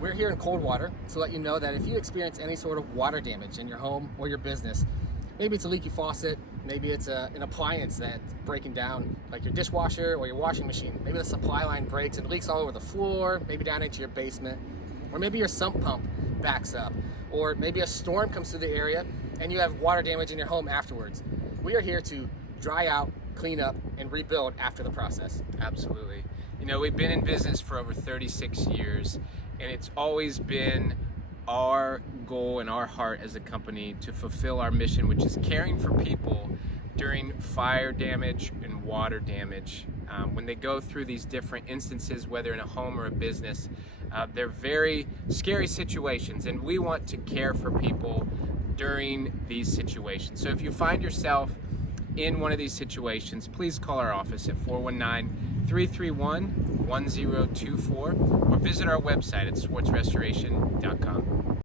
We're here in Coldwater to let you know that if you experience any sort of water damage in your home or your business, maybe it's a leaky faucet, maybe it's an appliance that's breaking down, like your dishwasher or your washing machine. Maybe the supply line breaks and leaks all over the floor, maybe down into your basement, or maybe your sump pump backs up, or maybe a storm comes through the area and you have water damage in your home afterwards. We are here to dry out, clean up, and rebuild after the process. Absolutely. You know, we've been in business for over 36 years, and it's always been our goal and our heart as a company to fulfill our mission, which is caring for people during fire damage and water damage. When they go through these different instances, whether in a home or a business, they're very scary situations, and we want to care for people during these situations. So if you find yourself in one of these situations, please call our office at 419-331-1024 or visit our website at swartzrestoration.com.